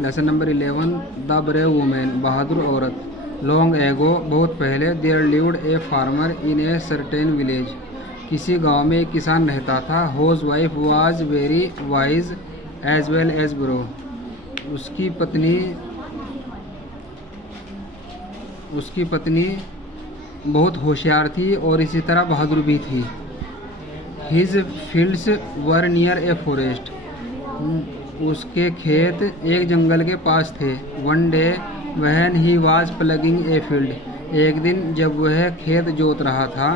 Lesson number 11 the brave women, बहादुर औरत। Long ago, बहुत पहले, there lived a farmer in a certain village, किसी गांव में एक किसान रहता था। Whose wife was very wise as well as brave, उसकी पत्नी बहुत होशियार थी और इसी तरह बहादुर भी थी। His fields were near a forest, उसके खेत एक जंगल के पास थे। One day when he was ploughing a field, एक दिन जब वह खेत जोत रहा था।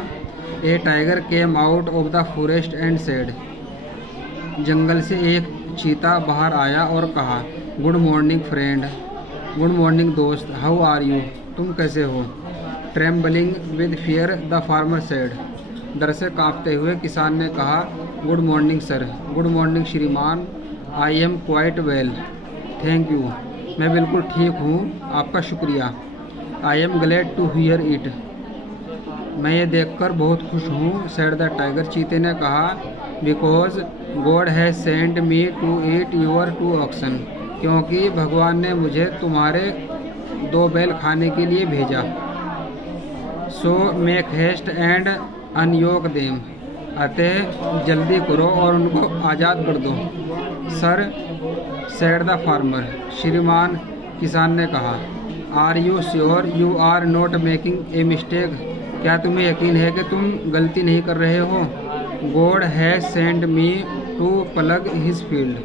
A tiger came out of the forest and said, जंगल से एक चीता बाहर आया और कहा, good morning friend, good morning दोस्त, हाउ आर यू, तुम कैसे हो। Trembling with fear the farmer said, डर से कांपते हुए किसान ने कहा, good morning sir, good morning श्रीमान, I am quite well, thank you, मैं बिल्कुल ठीक हूँ, आपका शुक्रिया। I am glad to hear it, मैं ये देखकर बहुत खुश हूँ। सेड द टाइगर, चीते ने कहा, because God has sent me to eat your 2 oxen, क्योंकि भगवान ने मुझे तुम्हारे 2 बैल खाने के लिए भेजा। So make haste and unyoke them, अतः जल्दी करो और उनको आज़ाद कर दो। सर, सेड द फार्मर, श्रीमान, किसान ने कहा, are you sure you are not making a mistake, क्या तुम्हें यकीन है कि तुम गलती नहीं कर रहे हो। God has sent me to plough his field,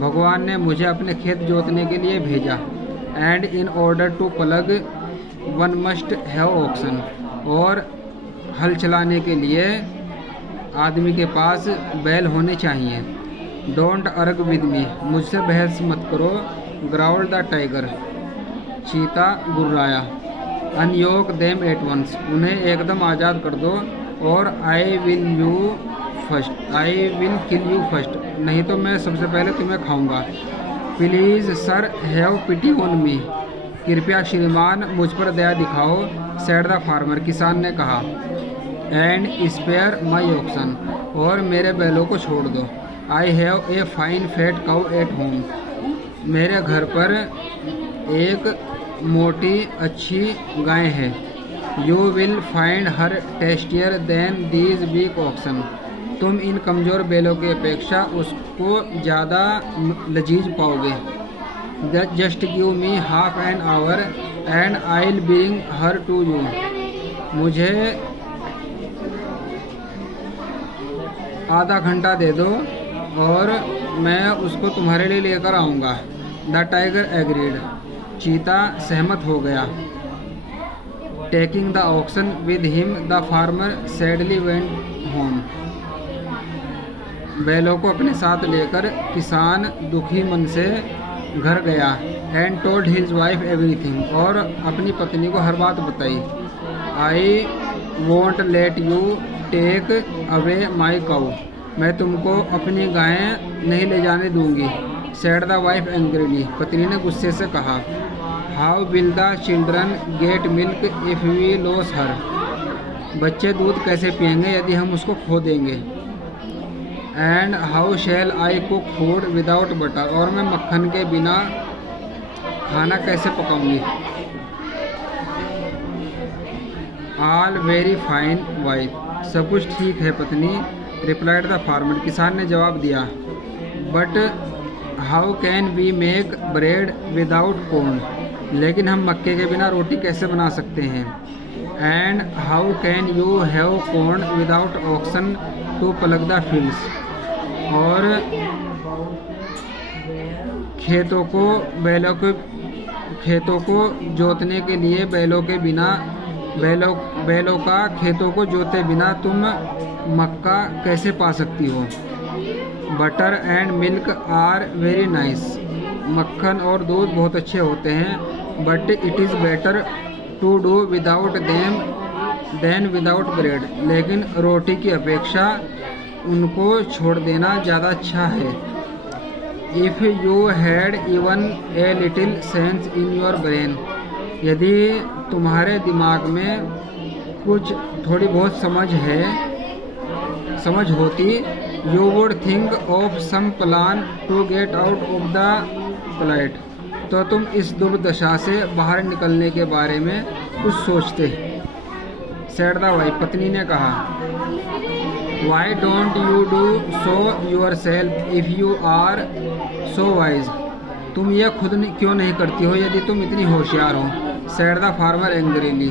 भगवान ने मुझे अपने खेत जोतने के लिए भेजा। And in order to plough one must have oxen, और हल चलाने के लिए आदमी के पास बैल होने चाहिए। डोंट अर्ग विद मी, मुझसे बहस मत करो। ग्राउल्ड द टाइगर, चीता गुर्राया। अनयोक देम एट वंस, उन्हें एकदम आज़ाद कर दो। और I will kill you first, नहीं तो मैं सबसे पहले तुम्हें खाऊंगा। Please sir have pity on me, कृपया श्रीमान मुझ पर दया दिखाओ। सेड द फार्मर, किसान ने कहा। एंड स्पेयर माई ऑक्सन, और मेरे बैलों को छोड़ दो। I have a fine fat cow at home, मेरे घर पर एक मोटी अच्छी गाय है। You will find her tastier than these weak oxen, तुम इन कमज़ोर बैलों की अपेक्षा उसको ज़्यादा लजीज पाओगे। Just give me half an hour and I will bring her to you, मुझे आधा घंटा दे दो और मैं उसको तुम्हारे लिए लेकर आऊँगा। द टाइगर एग्रीड, चीता सहमत हो गया। Taking the oxen with him the farmer sadly went home, बैलों को अपने साथ लेकर किसान दुखी मन से घर गया। And told his wife everything, और अपनी पत्नी को हर बात बताई। I won't let you take away my cow, मैं तुमको अपनी गाय नहीं ले जाने दूंगी। सेड द वाइफ एंग्रीली, पत्नी ने गुस्से से कहा। How will the children get milk if we lose her, बच्चे दूध कैसे पियेंगे यदि हम उसको खो देंगे। And how shall I cook food without butter, और मैं मक्खन के बिना खाना कैसे पकाऊंगी। ऑल वेरी फाइन वाइफ, सब कुछ ठीक है पत्नी। रिप्लाइड द फार्मर, किसान ने जवाब दिया। But how can we make bread without corn, लेकिन हम मक्के के बिना रोटी कैसे बना सकते हैं। And how can you have corn without oxen to plough the fields, और खेतों को जोतने के लिए बैलों का खेतों को जोते बिना तुम मक्का कैसे पा सकती हो। Butter and milk are very nice, मक्खन और दूध बहुत अच्छे होते हैं। But it is better to do without them than without bread, लेकिन रोटी की अपेक्षा उनको छोड़ देना ज़्यादा अच्छा है। If you had even a little sense in your brain, यदि तुम्हारे दिमाग में कुछ थोड़ी बहुत समझ होती, you would think of some plan to get out of the plight, तो तुम इस दुर्दशा से बाहर निकलने के बारे में कुछ सोचते। said the wife, पत्नी ने कहा। why don't you do so yourself if you are so wise, तुम यह खुद क्यों नहीं करती हो यदि तुम इतनी होशियार हो। said the farmer angrily,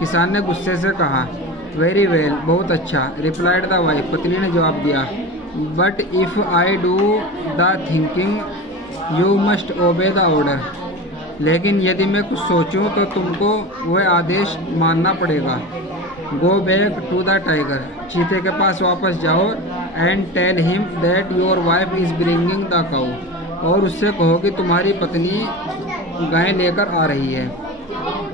किसान ने गुस्से से कहा। very well, बहुत अच्छा, replied the wife, पत्नी ने जवाब दिया। but if I do the thinking you must obey the order, लेकिन यदि मैं कुछ सोचूं तो तुमको वह आदेश मानना पड़ेगा। go back to the tiger, चीते के पास वापस जाओ। and tell him that your wife is bringing the cow, और उससे कहो कि तुम्हारी पत्नी गाय लेकर आ रही है।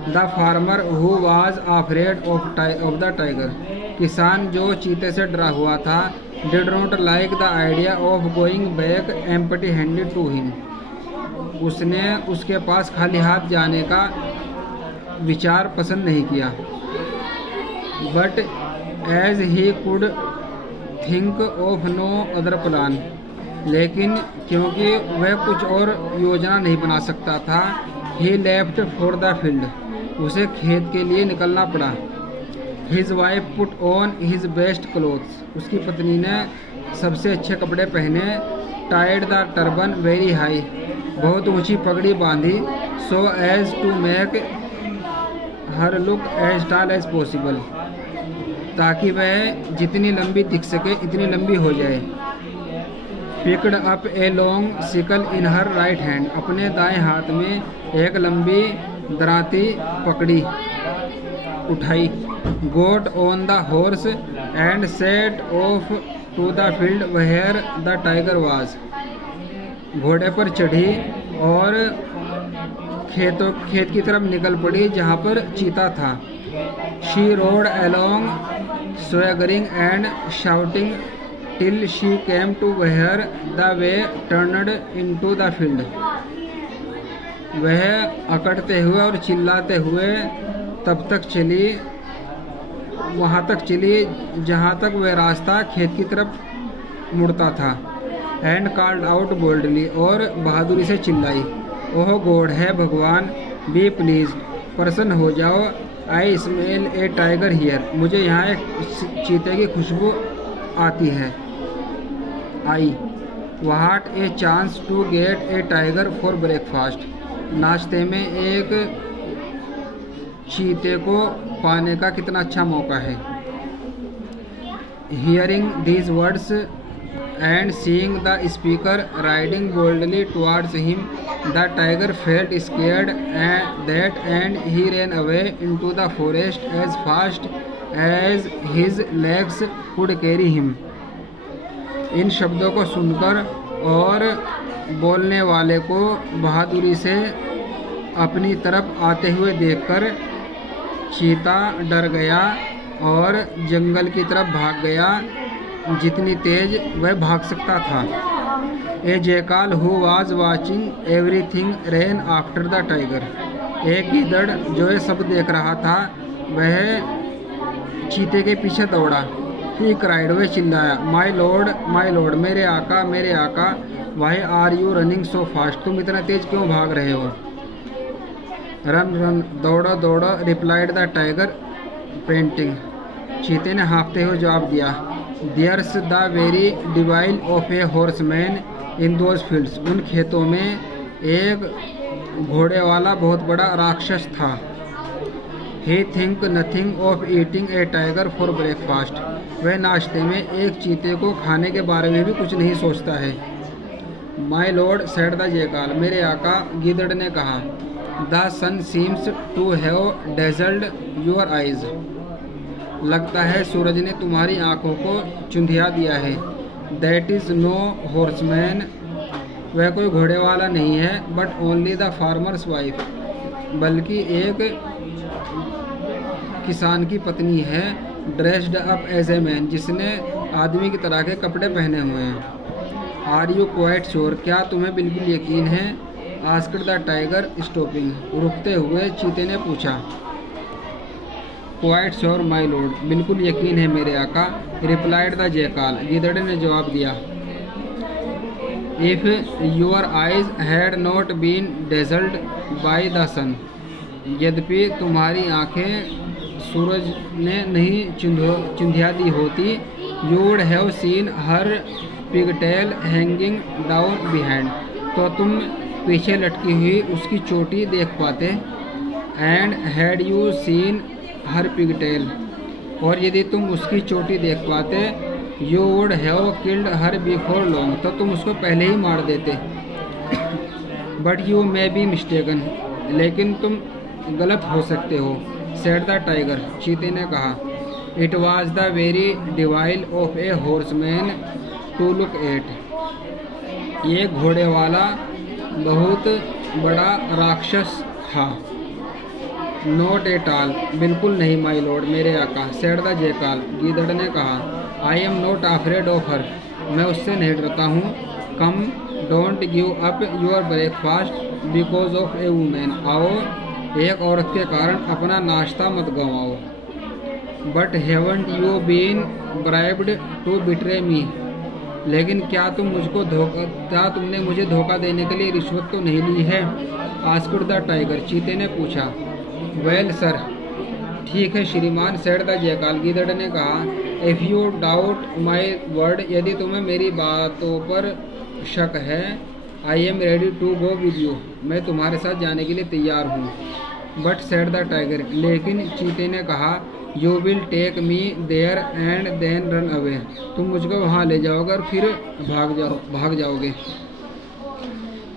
The farmer who was afraid of the tiger, किसान जो चीते से डरा हुआ था, did not like the idea of going back empty handed to him, उसने उसके पास खाली हाथ जाने का विचार पसंद नहीं किया। But as he could think of no other plan, लेकिन क्योंकि वह कुछ और योजना नहीं बना सकता था, he left for the field, उसे खेत के लिए निकलना पड़ा। His wife put on his best clothes, उसकी पत्नी ने सबसे अच्छे कपड़े पहने। Tied the turban very high, बहुत ऊंची पगड़ी बांधी। So as to make her look as tall as possible, ताकि वह जितनी लंबी दिख सके इतनी लंबी हो जाए। Picked up a long sickle in her right hand, अपने दाएं हाथ में एक लंबी दराती पकड़ी उठाई। Got on the horse and set off to the field where the tiger was, घोड़े पर चढ़ी और खेत की तरफ निकल पड़ी जहाँ पर चीता था। She road along swaggering and shouting till she came to where the way turned into the field, वह अकड़ते हुए और चिल्लाते हुए तब तक चली, वहाँ तक चली जहाँ तक वह रास्ता खेत की तरफ मुड़ता था। एंड कॉल्ड आउट बोल्डली, और बहादुरी से चिल्लाई, ओह गॉड, है भगवान, बी प्लीज, प्रसन्न हो जाओ। I smell a tiger here, मुझे यहाँ एक चीते की खुशबू आती है। I what a chance to get a tiger for breakfast, नाश्ते में एक चीते को पाने का कितना अच्छा मौका है। Hearing these words and seeing the speaker riding boldly towards him, the tiger felt scared and he ran away into the forest as fast as his legs could carry him. इन शब्दों को सुनकर और बोलने वाले को बहादुरी से अपनी तरफ आते हुए देखकर चीता डर गया और जंगल की तरफ भाग गया जितनी तेज वह भाग सकता था। A jackal who was watching everything ran after the tiger, एक गीदड़ जो ये सब देख रहा था वह चीते के पीछे दौड़ा। ही क्राइड, वह चिल्लाया, माय लॉर्ड, मेरे आका, why are you running so fast, तुम इतना तेज क्यों भाग रहे हो। रन, दौड़ो, रिप्लाइड द टाइगर पेंटिंग, चीते ने हाँफते हुए जवाब दिया। There's the very devil of a horseman in those fields, उन खेतों में एक घोड़े वाला बहुत बड़ा राक्षस था। He think nothing of eating a tiger for breakfast, वह नाश्ते में एक चीते को खाने के बारे में भी कुछ नहीं सोचता है। My lord, said the jackal, मेरे आका, गीदड़ ने कहा। The sun seems to have dazzled your eyes, लगता है सूरज ने तुम्हारी आंखों को चुंधिया दिया है। दैट इज़ नो हॉर्समैन, वह कोई घोड़े वाला नहीं है। But only the farmer's wife, बल्कि एक किसान की पत्नी है। Dressed up as a man, जिसने आदमी की तरह के कपड़े पहने हुए हैं। आर यू क्वाइट श्योर, क्या तुम्हें बिल्कुल यकीन है। आस्क्ड द टाइगर स्टॉपिंग, रुकते हुए चीते ने पूछा। क्वाइट श्योर माई लॉर्ड, बिल्कुल यकीन है मेरे आका। रिप्लाइड द जैकाल, गीदड़ ने जवाब दिया। If your eyes had not been dazzled by the sun, यद्यपि तुम्हारी आंखें सूरज ने नहीं चिंधिया दी होती, you would have seen her pigtail hanging down behind, तो तुम पीछे लटकी हुई उसकी चोटी देख पाते। And had you seen her pigtail, और यदि तुम उसकी चोटी देख पाते, you would have killed her before long, तो तुम उसको पहले ही मार देते। But you may be mistaken, लेकिन तुम गलत हो सकते हो। सेड द टाइगर, चीते ने कहा। It was the very devil of a horseman to look at, ये घोड़े वाला बहुत बड़ा राक्षस था। नॉट एट ऑल, बिल्कुल नहीं माई लॉर्ड, मेरे आका। सेड द जैकाल, गीदड़ ने कहा। I am not afraid of her, मैं उससे नहीं डरता हूँ। Come don't give up your breakfast because of a women, आओ एक औरत के कारण अपना नाश्ता मत गंवाओ। But haven't you been bribed to betray me, लेकिन क्या तुमने मुझे धोखा देने के लिए रिश्वत तो नहीं ली है? आस्क्ड द टाइगर, चीते ने पूछा। वेल सर, ठीक है श्रीमान, सेड द जैकाल, गीदड़ ने कहा। If you doubt my word, यदि तुम्हें मेरी बातों पर शक है, I am ready to go with you, मैं तुम्हारे साथ जाने के लिए तैयार हूँ। बट सेड द टाइगर, लेकिन चीते ने कहा, you will take me there and then run away, तुम मुझको वहाँ ले जाओगे और फिर भाग जाओगे।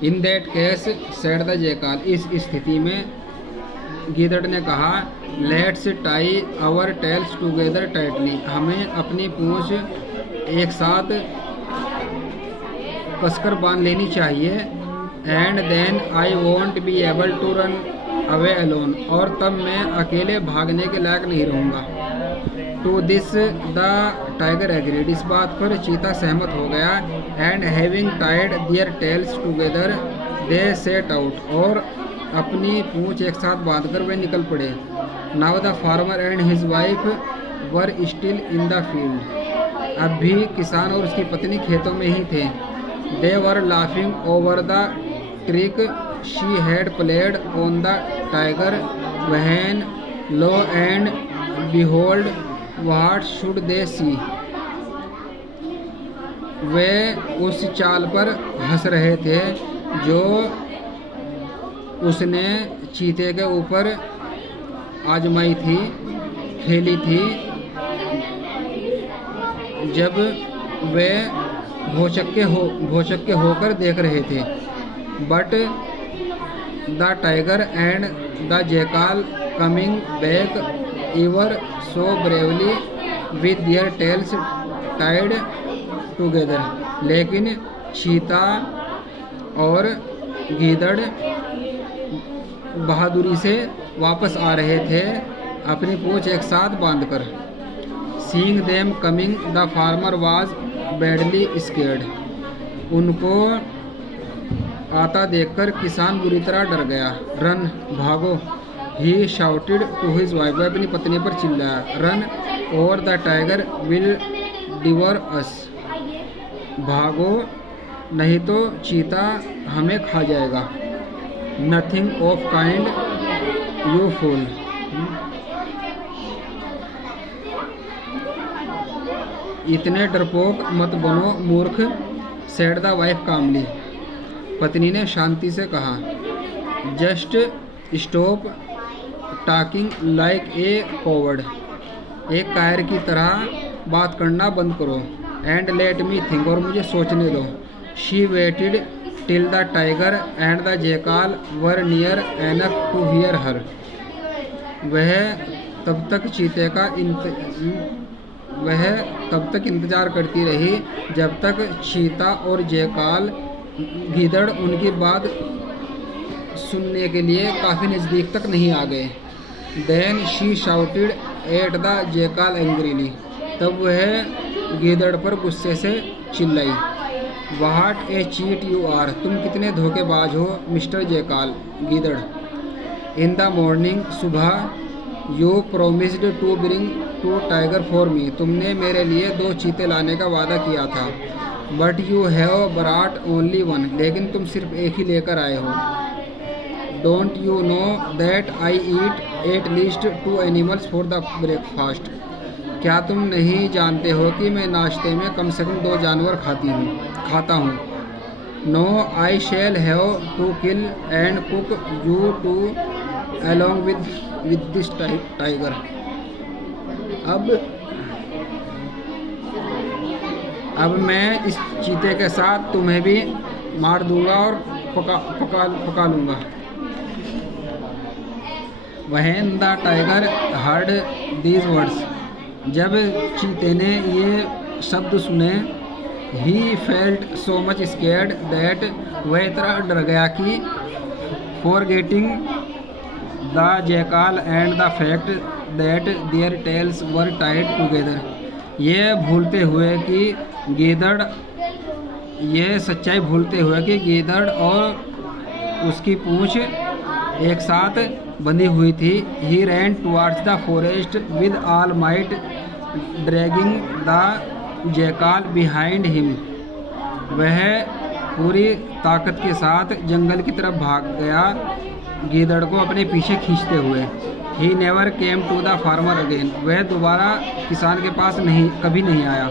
In that case, said the jackal, इस स्थिति में गीदड़ ने कहा, let's tie our tails together tightly, हमें अपनी पूंछ एक साथ कसकर बांध लेनी चाहिए। And then I won't be able to run away alone, और तब मैं अकेले भागने के लायक नहीं रहूँगा। To this the tiger agreed, इस बात पर चीता सहमत हो गया। And having tied their tails together they set out, और अपनी पूंछ एक साथ बांधकर वे निकल पड़े। Now the farmer and his wife were still in the field, अब भी किसान और उसकी पत्नी खेतों में ही थे। They were laughing over the trick she had played on the tiger when lo and behold what should they see, वे उस चाल पर हंस रहे थे जो उसने चीते के ऊपर आजमाई थी, खेली थी, जब वे भौचक्के होकर देख रहे थे। But the tiger and the jackal coming back ever so bravely with their tales Tide together, लेकिन चीता और गीदड़ बहादुरी से वापस आ रहे थे, अपनी पूंछ एक साथ बांधकर। Seeing them coming the farmer was badly scared, उनको आता देखकर किसान बुरी तरह डर गया। रन, भागो, ही शाउटेड टू हिज वाइफ, वह अपनी पत्नी पर चिल्लाया। रन और the tiger will devour us, भागो नहीं तो चीता हमें खा जाएगा। Nothing of kind you fool, इतने डरपोक मत बनो मूर्ख। सेड द वाइफ कामली, पत्नी ने शांति से कहा। Just stop talking like a coward, एक कायर की तरह बात करना बंद करो। एंड लेट मी थिंक, और मुझे सोचने दो। She waited till the tiger and the jackal were near enough to hear her, वह तब तक इंतजार करती रही जब तक चीता और जैकाल गीदड़ उनकी बात सुनने के लिए काफ़ी नज़दीक तक नहीं आ गए। Then she shouted at the jackal angrily, तब वह गीदड़ पर गुस्से से चिल्लाई। What a cheat you are, तुम कितने धोखेबाज हो मिस्टर जैकाल, गीदड़। इन द मॉर्निंग, सुबह, you promised to bring two tiger for me, तुमने मेरे लिए 2 चीते लाने का वादा किया था। But you have brought only one, लेकिन तुम सिर्फ एक ही लेकर आए हो। Don't you know that I eat at least 2 animals for the breakfast, क्या तुम नहीं जानते हो कि मैं नाश्ते में कम से कम 2 जानवर खाता हूँ। No I shall have to kill and cook you too along with this tiger। अब मैं इस चीते के साथ तुम्हें भी मार दूंगा और पका लूँगा। When the tiger heard these words, जब चीते ने ये शब्द सुने, he felt so much scared that वह इतना डर गया कि forgetting the jackal and the fact that their tails were tied together, ये भूलते हुए कि गीदड़, ये सच्चाई भूलते हुए कि गीदड़ और उसकी पूंछ एक साथ बंधी हुई थी। He ran towards the forest with all might, dragging the jackal behind him। वह पूरी ताकत के साथ जंगल की तरफ भाग गया, गीदड़ को अपने पीछे खींचते हुए। He never came to the farmer again, वह दोबारा किसान के पास कभी नहीं आया।